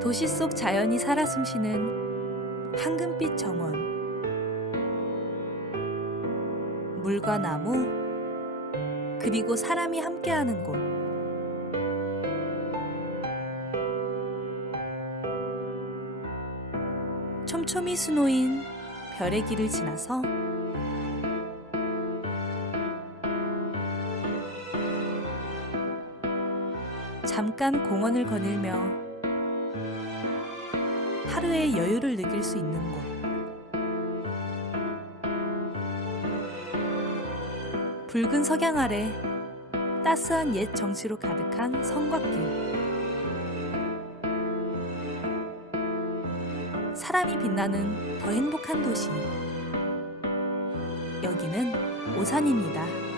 도시 속 자연이 살아 숨쉬는 황금빛 정원. 물과 나무, 그리고 사람이 함께하는 곳. 촘촘히 수놓인 별의 길을 지나서 잠깐 공원을 거닐며 하루의 여유를 느낄 수 있는 곳. 붉은 석양 아래 따스한 옛 정취로 가득한 성곽길. 사람이 빛나는 더 행복한 도시. 여기는 오산입니다.